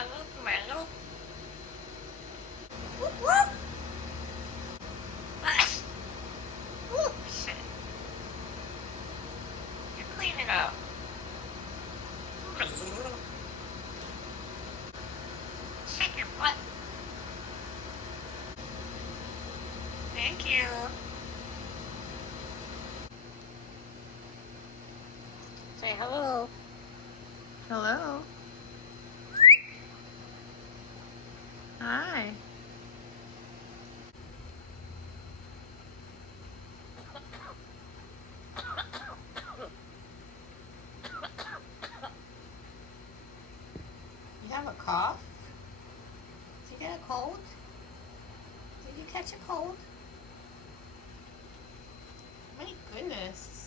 Meow. Whoop, whoop. Whoop, shit. You clean it up. Shake your butt. Thank you. Say hello. Hello. Hi. You have a cough? Did you get a cold? Did you catch a cold? My goodness.